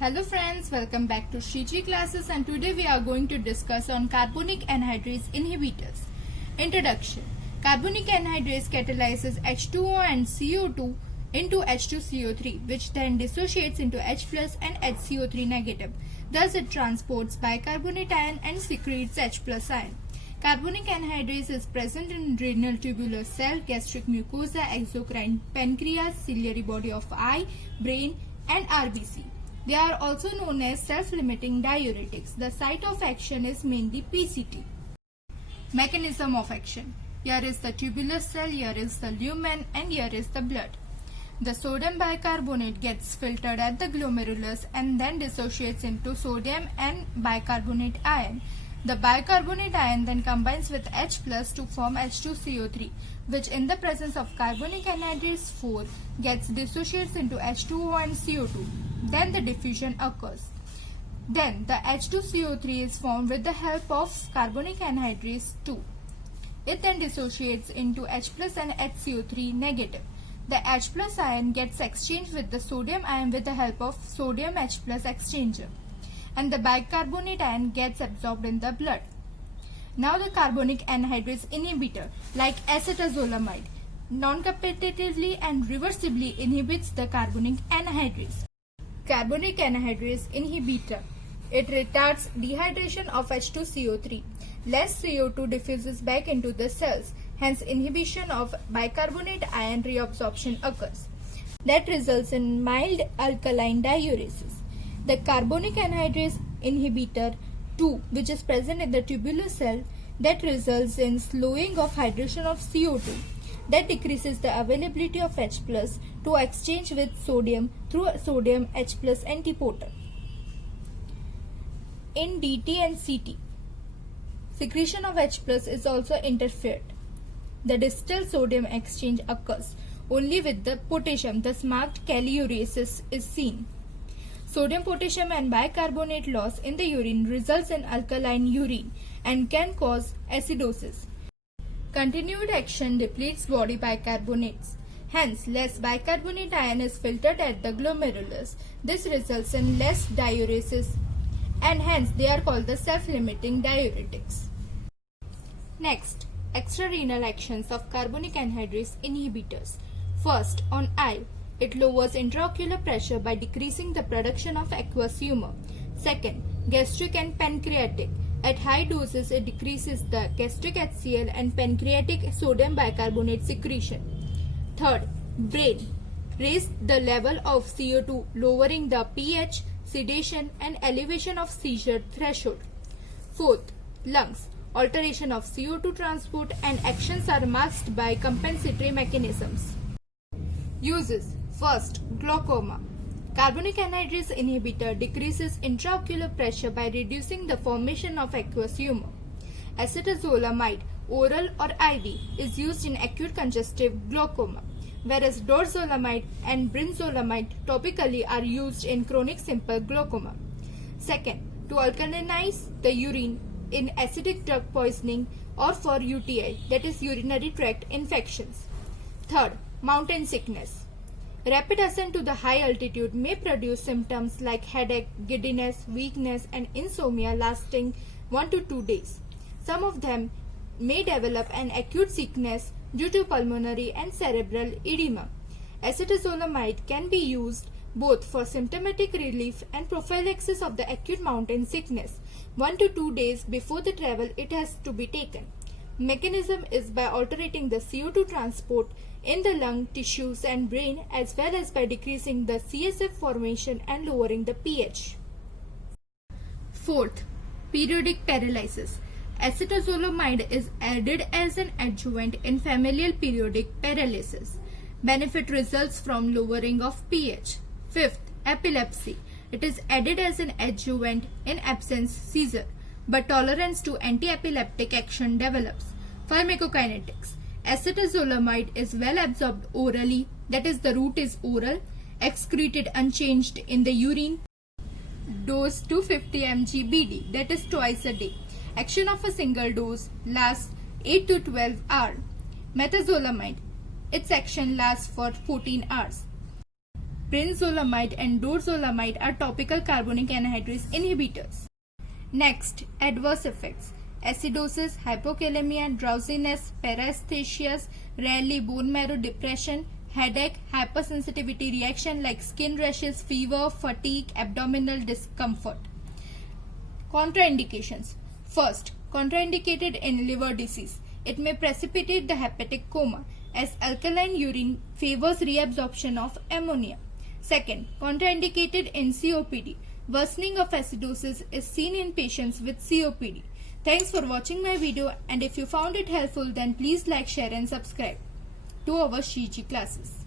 Hello friends, welcome back to Shriji classes, and today we are going to discuss on carbonic anhydrase inhibitors. Introduction. Carbonic anhydrase catalyzes H2O and CO2 into H2CO3, which then dissociates into H plus and HCO3 negative. Thus it transports bicarbonate ion and secretes H plus ion. Carbonic anhydrase is present in renal tubular cell, gastric mucosa, exocrine, pancreas, ciliary body of eye, brain and RBC. They are also known as self-limiting diuretics. The site of action is mainly PCT. Mechanism of action. Here is the tubular cell, here is the lumen and here is the blood. The sodium bicarbonate gets filtered at the glomerulus and then dissociates into sodium and bicarbonate ion. The bicarbonate ion then combines with H plus to form H2CO3, which in the presence of carbonic anhydrase 4 gets dissociates into H2O and CO2. Then the diffusion occurs. Then the H2CO3 is formed with the help of carbonic anhydrase 2. It then dissociates into H plus and HCO3 negative. The H plus ion gets exchanged with the sodium ion with the help of sodium H plus exchanger, and the bicarbonate ion gets absorbed in the blood. Now the carbonic anhydrase inhibitor like acetazolamide non-competitively and reversibly inhibits the carbonic anhydrase. Carbonic anhydrase inhibitor. It retards dehydration of H2CO3. Less CO2 diffuses back into the cells, hence inhibition of bicarbonate ion reabsorption occurs. That results in mild alkaline diuresis. The carbonic anhydrase inhibitor 2, which is present in the tubular cell, that results in slowing of hydration of CO2. That decreases the availability of H plus to exchange with sodium through sodium H plus antiporter. In DT and CT, secretion of H plus is also interfered. The distal sodium exchange occurs only with the potassium, thus marked kaliuresis is seen. Sodium, potassium and bicarbonate loss in the urine results in alkaline urine and can cause acidosis. Continued action depletes body bicarbonates. Hence, less bicarbonate ion is filtered at the glomerulus. This results in less diuresis and hence they are called the self-limiting diuretics. Next, extrarenal actions of carbonic anhydrase inhibitors. First, on eye, it lowers intraocular pressure by decreasing the production of aqueous humor. Second, gastric and pancreatic. At high doses, it decreases the gastric HCl and pancreatic sodium bicarbonate secretion. Third, brain. Raise the level of CO2, lowering the pH, sedation and elevation of seizure threshold. Fourth, lungs. Alteration of CO2 transport and actions are masked by compensatory mechanisms. Uses. First, glaucoma. Carbonic anhydrase inhibitor decreases intraocular pressure by reducing the formation of aqueous humor. Acetazolamide, oral or IV, is used in acute congestive glaucoma, whereas dorzolamide and brinzolamide topically are used in chronic simple glaucoma. Second, to alkalinize the urine in acidic drug poisoning or for UTI, that is urinary tract infections. Third, mountain sickness. Rapid ascent to the high altitude may produce symptoms like headache, giddiness, weakness and insomnia lasting 1 to 2 days. Some of them may develop an acute sickness due to pulmonary and cerebral edema. Acetazolamide can be used both for symptomatic relief and prophylaxis of the acute mountain sickness. 1 to 2 days before the travel it has to be taken. Mechanism is by altering the CO2 transport in the lung, tissues and brain, as well as by decreasing the CSF formation and lowering the pH. Fourth, periodic paralysis. Acetazolamide is added as an adjuvant in familial periodic paralysis. Benefit results from lowering of pH. Fifth, epilepsy. It is added as an adjuvant in absence seizure, but tolerance to anti-epileptic action develops. Pharmacokinetics. Acetazolamide is well absorbed orally, that is the route is oral, excreted unchanged in the urine. Dose 250 mg BD, that is twice a day. Action of a single dose lasts 8 to 12 hours. Methazolamide, its action lasts for 14 hours. brinzolamide and dorzolamide are topical carbonic anhydrase inhibitors. Next, adverse effects. Acidosis, hypokalemia, drowsiness, paresthesias, rarely bone marrow depression, headache, hypersensitivity reaction like skin rashes, fever, fatigue, abdominal discomfort. Contraindications. First, contraindicated in liver disease. It may precipitate the hepatic coma as alkaline urine favors reabsorption of ammonia. Second, contraindicated in COPD. Worsening of acidosis is seen in patients with COPD. Thanks for watching my video, and if you found it helpful then please like, share and subscribe to our SHE classes.